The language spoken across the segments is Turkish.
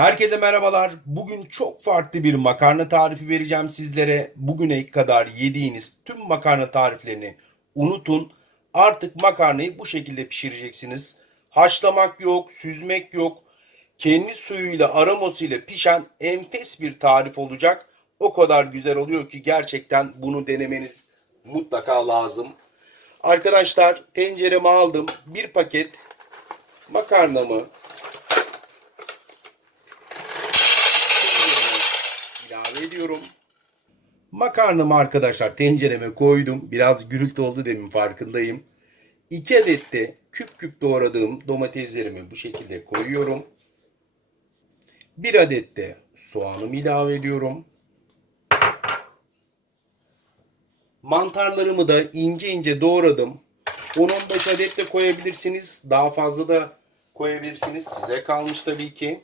Herkese merhabalar. Bugün çok farklı bir makarna tarifi vereceğim sizlere. Bugüne kadar yediğiniz tüm makarna tariflerini unutun. Artık makarnayı bu şekilde pişireceksiniz. Haşlamak yok, süzmek yok. Kendi suyuyla, aromasıyla pişen enfes bir tarif olacak. O kadar güzel oluyor ki gerçekten bunu denemeniz mutlaka lazım. Arkadaşlar tencereme aldım. Bir paket makarnamı ilave ediyorum. Makarnamı arkadaşlar tencereme koydum. Biraz gürültü oldu demin farkındayım. 2 adet de küp küp doğradığım domateslerimi bu şekilde koyuyorum. 1 adet de soğanımı ilave ediyorum. Mantarlarımı da ince ince doğradım. 10-15 adet de koyabilirsiniz. Daha fazla da koyabilirsiniz. Size kalmış tabii ki.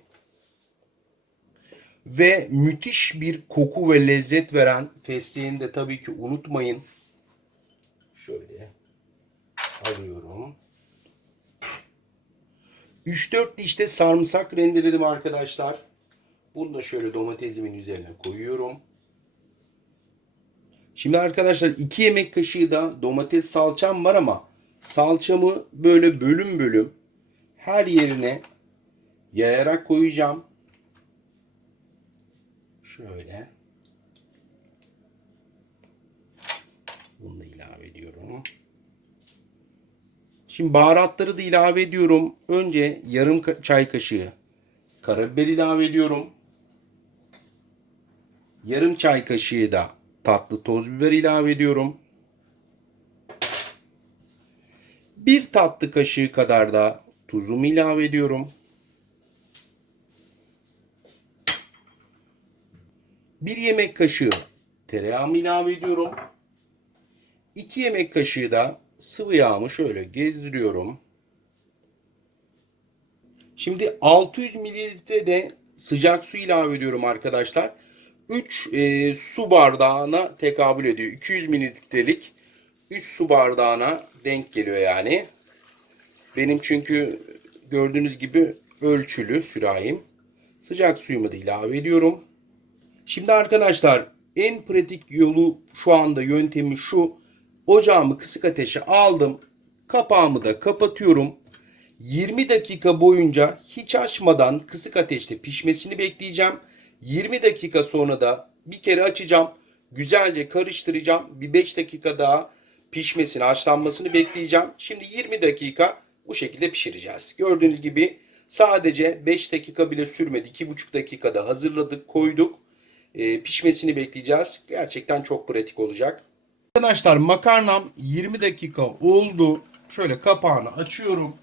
Ve müthiş bir koku ve lezzet veren fesleğeni de tabii ki unutmayın. Şöyle alıyorum. 3-4 diş de sarımsak rendeledim arkadaşlar. Bunu da şöyle domatesimin üzerine koyuyorum. Şimdi arkadaşlar 2 yemek kaşığı da domates salçam var ama salçamı böyle bölüm bölüm her yerine yayarak koyacağım. Şöyle. Bunu da ilave ediyorum. Şimdi baharatları da ilave ediyorum. Önce yarım çay kaşığı karabiber ilave ediyorum. Yarım çay kaşığı da tatlı toz biber ilave ediyorum. Bir tatlı kaşığı kadar da tuzumu ilave ediyorum. Bir yemek kaşığı tereyağımı ilave ediyorum. 2 yemek kaşığı da sıvı yağımı şöyle gezdiriyorum. Şimdi 600 mililitre de sıcak su ilave ediyorum arkadaşlar. 3 su bardağına tekabül ediyor. 200 mililitrelik 3 su bardağına denk geliyor yani. Benim çünkü gördüğünüz gibi ölçülü sürahim. Sıcak suyumu da ilave ediyorum. Şimdi arkadaşlar en pratik yolu şu anda yöntemi şu. Ocağımı kısık ateşe aldım. Kapağımı da kapatıyorum. 20 dakika boyunca hiç açmadan kısık ateşte pişmesini bekleyeceğim. 20 dakika sonra da bir kere açacağım. Güzelce karıştıracağım. Bir 5 dakika daha pişmesini, haşlanmasını bekleyeceğim. Şimdi 20 dakika bu şekilde pişireceğiz. Gördüğünüz gibi sadece 5 dakika bile sürmedi. 2,5 dakikada hazırladık, koyduk. Pişmesini bekleyeceğiz. Gerçekten çok pratik olacak. Arkadaşlar makarnam 20 dakika oldu. Şöyle kapağını açıyorum.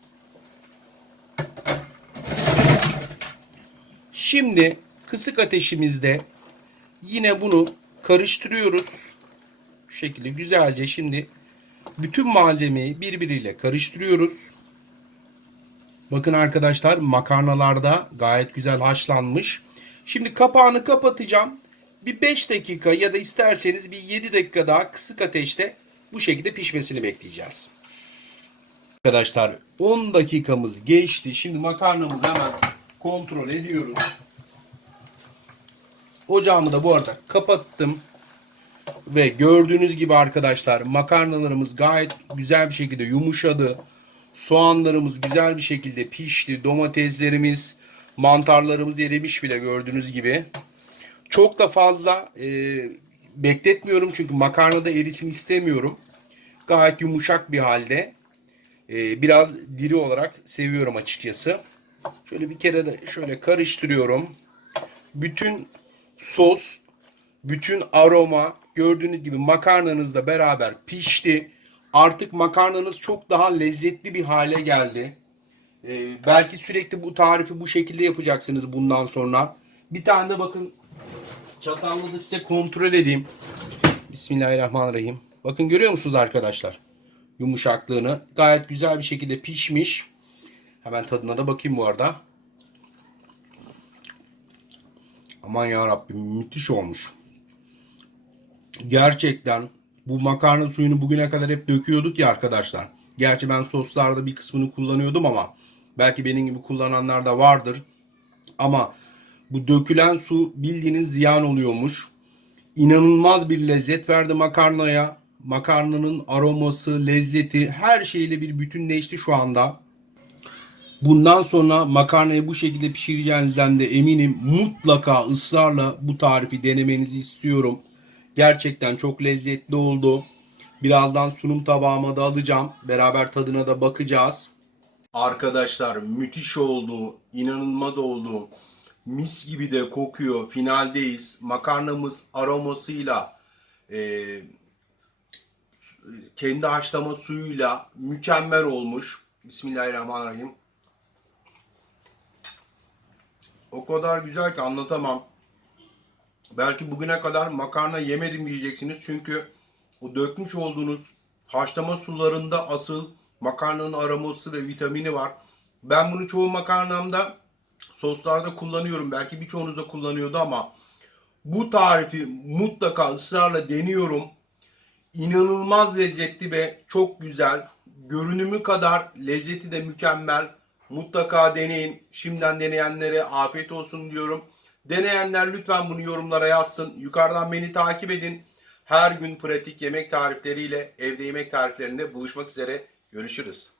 Şimdi kısık ateşimizde yine bunu karıştırıyoruz. Şu şekilde güzelce şimdi bütün malzemeyi birbiriyle karıştırıyoruz. Bakın arkadaşlar makarnalarda gayet güzel haşlanmış. Şimdi kapağını kapatacağım. Bir 5 dakika ya da isterseniz bir 7 dakika daha kısık ateşte bu şekilde pişmesini bekleyeceğiz. Arkadaşlar 10 dakikamız geçti. Şimdi makarnamızı hemen kontrol ediyoruz. Ocağımı da bu arada kapattım. Ve gördüğünüz gibi arkadaşlar makarnalarımız gayet güzel bir şekilde yumuşadı. Soğanlarımız güzel bir şekilde pişti. Domateslerimiz, mantarlarımız erimiş bile gördüğünüz gibi. Çok da fazla bekletmiyorum çünkü makarnada erisin istemiyorum. Gayet yumuşak bir halde. Biraz diri olarak seviyorum açıkçası. Şöyle bir kere de şöyle karıştırıyorum. Bütün sos, bütün aroma gördüğünüz gibi makarnanızla beraber pişti. Artık makarnanız çok daha lezzetli bir hale geldi. Belki sürekli bu tarifi bu şekilde yapacaksınız bundan sonra. Bir tane de bakın çatalla da size kontrol edeyim. Bismillahirrahmanirrahim. Bakın görüyor musunuz arkadaşlar? Yumuşaklığını. Gayet güzel bir şekilde pişmiş. Hemen tadına da bakayım bu arada. Aman ya Rabbim müthiş olmuş. Gerçekten bu makarna suyunu bugüne kadar hep döküyorduk ya arkadaşlar. Gerçi ben soslarda bir kısmını kullanıyordum ama belki benim gibi kullananlar da vardır. Ama Bu dökülen su bildiğiniz ziyan oluyormuş. İnanılmaz bir lezzet verdi makarnaya. Makarnanın aroması, lezzeti her şeyle bir bütünleşti şu anda. Bundan sonra makarnayı bu şekilde pişireceğinizden de eminim. Mutlaka ısrarla bu tarifi denemenizi istiyorum. Gerçekten çok lezzetli oldu. Birazdan sunum tabağıma da alacağım. Beraber tadına da bakacağız. Arkadaşlar müthiş oldu. İnanılmaz oldu. Mis gibi de kokuyor. Finaldeyiz. Makarnamız aromasıyla e, kendi haşlama suyuyla mükemmel olmuş. Bismillahirrahmanirrahim. O kadar güzel ki anlatamam. Belki bugüne kadar makarna yemedim diyeceksiniz. Çünkü o dökmüş olduğunuz haşlama sularında asıl makarnanın aroması ve vitamini var. Ben bunu çoğu makarnamda soslarda kullanıyorum. Belki birçoğunuz da kullanıyordu ama bu tarifi mutlaka ısrarla deniyorum. İnanılmaz lezzetli ve çok güzel. Görünümü kadar lezzeti de mükemmel. Mutlaka deneyin. Şimdiden deneyenlere afiyet olsun diyorum. Deneyenler lütfen bunu yorumlara yazsın. Yukarıdan beni takip edin. Her gün pratik yemek tarifleriyle evde yemek tariflerinde buluşmak üzere. Görüşürüz.